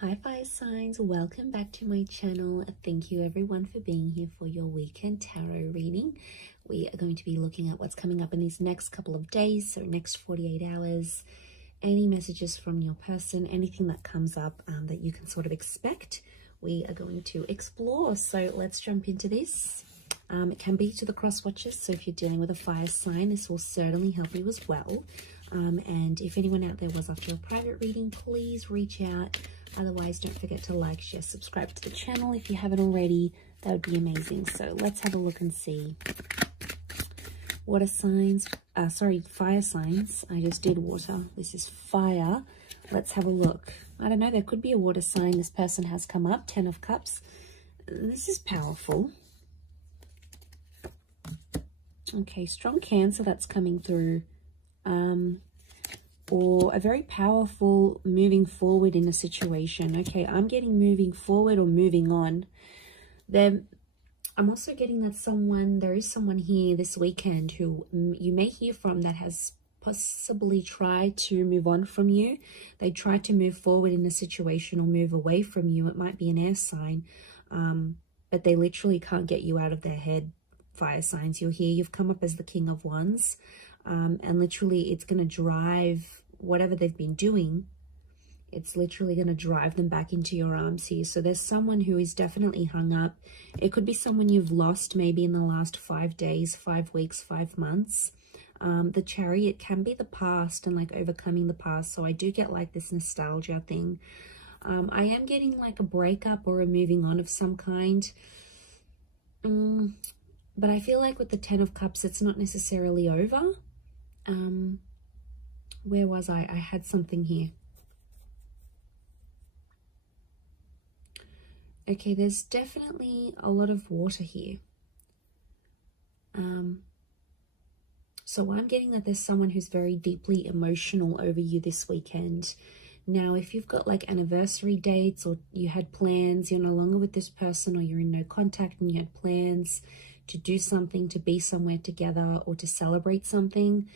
Hi fire signs, welcome back to my channel. Thank you everyone for being here for your weekend tarot reading. We are going to be looking at what's coming up in these next couple of days, so next 48 hours. Any messages from your person, anything that comes up that you can sort of expect, we are going to explore. So let's jump into this. It can be to the cross watchers, so if you're dealing with a fire sign, this will certainly help you as well. And if anyone out there was after a private reading, please reach out. Otherwise, don't forget to like, share, subscribe to the channel if you haven't already. That would be amazing. So let's have a look and see. Water signs, fire signs. I just did water. This is fire. Let's have a look. I don't know, there could be a water sign. This person has come up, 10 of Cups. This is powerful. Okay, strong Cancer that's coming through. Or a very powerful moving forward in a situation. Okay, I'm getting moving forward or moving on. Then I'm also getting that there is someone here this weekend who you may hear from that has possibly tried to move on from you. They tried to move forward in a situation or move away from you. It might be an air sign, but they literally can't get you out of their head. Fire signs, you're here, you've come up as the King of Wands. And literally it's going to drive whatever they've been doing. It's literally going to drive them back into your arms here. So there's someone who is definitely hung up. It could be someone you've lost maybe in the last 5 days, 5 weeks, 5 months. The Chariot can be the past and like overcoming the past. So I do get like this nostalgia thing. I am getting like a breakup or a moving on of some kind. But I feel like with the 10 of Cups, it's not necessarily over. Where was I? I had something here. Okay, there's definitely a lot of water here. So I'm getting that there's someone who's very deeply emotional over you this weekend. Now, if you've got like anniversary dates or you had plans, you're no longer with this person, or you're in no contact and you had plans to do something, to be somewhere together, or to celebrate something,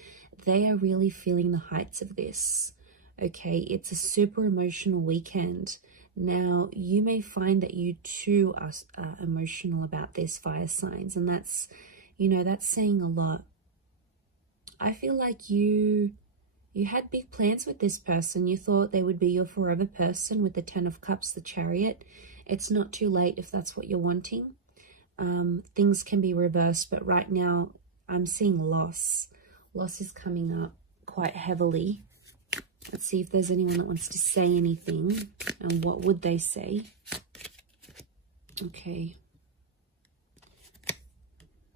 they are really feeling the heights of this. Okay, it's a super emotional weekend. Now, you may find that you too are emotional about this, fire signs, and that's, you know, that's saying a lot. I feel like you had big plans with this person. You thought they would be your forever person with the 10 of Cups, the Chariot. It's not too late if that's what you're wanting. Things can be reversed, but right now I'm seeing loss. Loss is coming up quite heavily. Let's see if there's anyone that wants to say anything, and what would they say? Okay.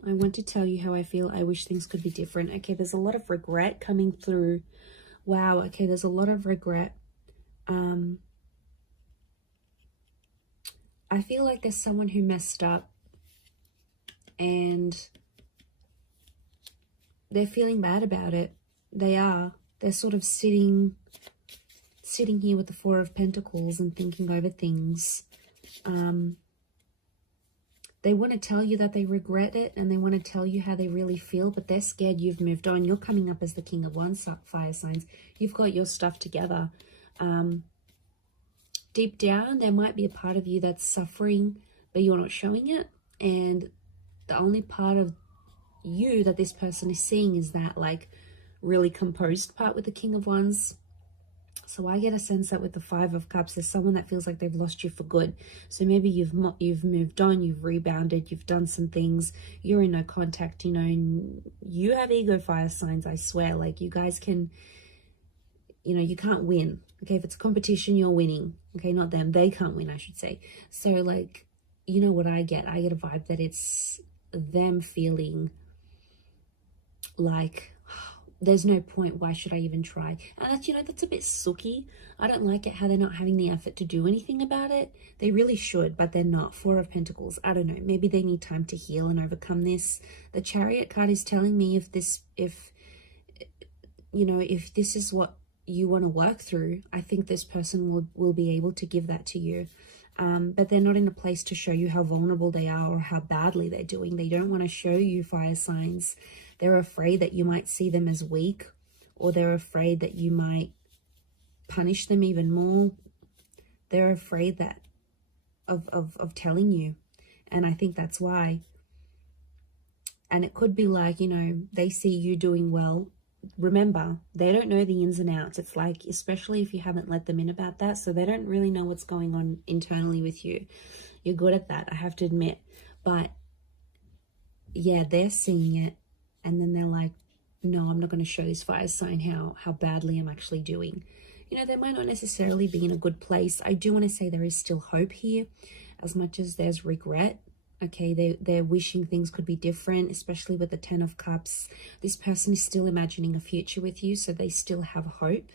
I want to tell you how I feel. I wish things could be different. Okay, there's a lot of regret coming through. Wow, okay, there's a lot of regret. I feel like there's someone who messed up and they're feeling bad about it. They are. They're sort of sitting here with the 4 of Pentacles and thinking over things. They want to tell you that they regret it, and they want to tell you how they really feel, but they're scared you've moved on. You're coming up as the King of Wands, fire signs. You've got your stuff together. Deep down, there might be a part of you that's suffering, but you're not showing it. And the only part of you that this person is seeing is that like really composed part with the King of Wands. So I get a sense that with the 5 of Cups, there's someone that feels like they've lost you for good. So maybe you've moved on, you've rebounded, you've done some things, you're in no contact, you know, and you have ego, fire signs, I swear. Like you guys can, you know, you can't win. Okay, if it's a competition, you're winning. Okay, not them. They can't win, I should say. So like, you know what I get? I get a vibe that it's them feeling like there's no point, why should I even try? And that's, you know, that's a bit sooky. I don't like it how they're not having the effort to do anything about it. They really should, but they're not. 4 of Pentacles, I don't know, maybe they need time to heal and overcome this. The Chariot card is telling me if this is what you want to work through, I think this person will be able to give that to you. But they're not in a place to show you how vulnerable they are or how badly they're doing. They don't want to show you, fire signs. They're afraid that you might see them as weak, or they're afraid that you might punish them even more. They're afraid that of telling you. And I think that's why. And it could be like, you know, they see you doing well. Remember, they don't know the ins and outs. It's like, especially if you haven't let them in about that, so they don't really know what's going on internally with you. You're good at that, I have to admit. But yeah, they're seeing it, and then they're like, no, I'm not going to show this fire sign how badly I'm actually doing. You know, they might not necessarily be in a good place. I do want to say there is still hope here, as much as there's regret. Okay, they're wishing things could be different, especially with the 10 of Cups. This person is still imagining a future with you, so they still have hope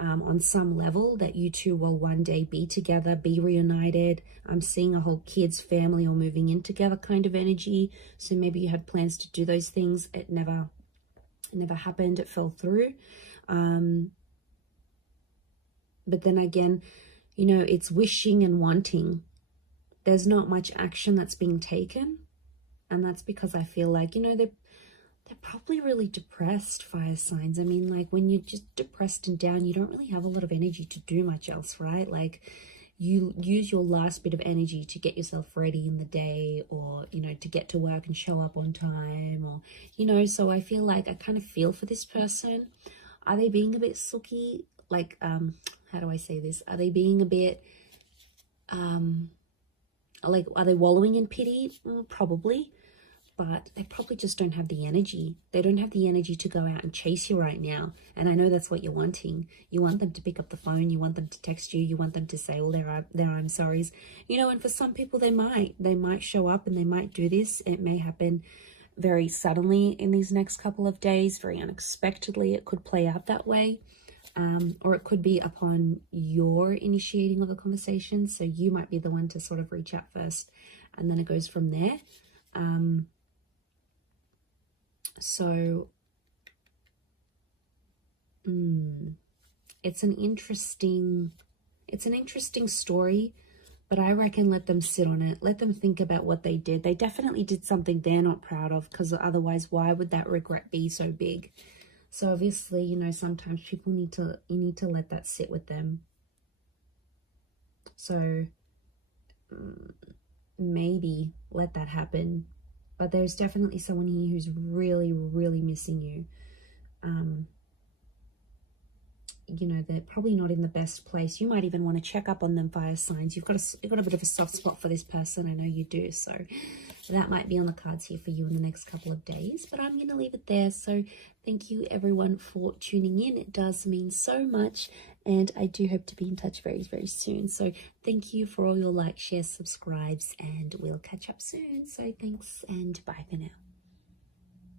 on some level that you two will one day be together, be reunited. I'm seeing a whole kids, family, or moving in together kind of energy. So maybe you had plans to do those things. It never happened. It fell through. But then again, you know, it's wishing and wanting. There's not much action that's being taken, and that's because I feel like, you know, they're probably really depressed, fire signs. I mean, like, when you're just depressed and down, you don't really have a lot of energy to do much else, right? Like, you use your last bit of energy to get yourself ready in the day, or, you know, to get to work and show up on time, or, you know. So I feel like I kind of feel for this person. Are they being a bit sooky? Like, how do I say this? Are they being a bit like, are they wallowing in pity? Probably, but they probably just don't have the energy. They don't have the energy to go out and chase you right now. And I know that's what you're wanting. You want them to pick up the phone. You want them to text you. You want them to say all their I'm sorries. You know, and for some people, they might show up and they might do this. It may happen very suddenly in these next couple of days, very unexpectedly. It could play out that way. Or it could be upon your initiating of the conversation. So you might be the one to sort of reach out first, and then it goes from there. It's an interesting story, but I reckon let them sit on it. Let them think about what they did. They definitely did something they're not proud of, because otherwise, why would that regret be so big? So obviously, you know, sometimes people need to let that sit with them. So maybe let that happen. But there's definitely someone here who's really, really missing you. You know, they're probably not in the best place. You might even want to check up on them, fire signs. You've got a bit of a soft spot for this person. I know you do. So that might be on the cards here for you in the next couple of days. But I'm going to leave it there. So thank you, everyone, for tuning in. It does mean so much. And I do hope to be in touch very, very soon. So thank you for all your likes, shares, subscribes, and we'll catch up soon. So thanks, and bye for now.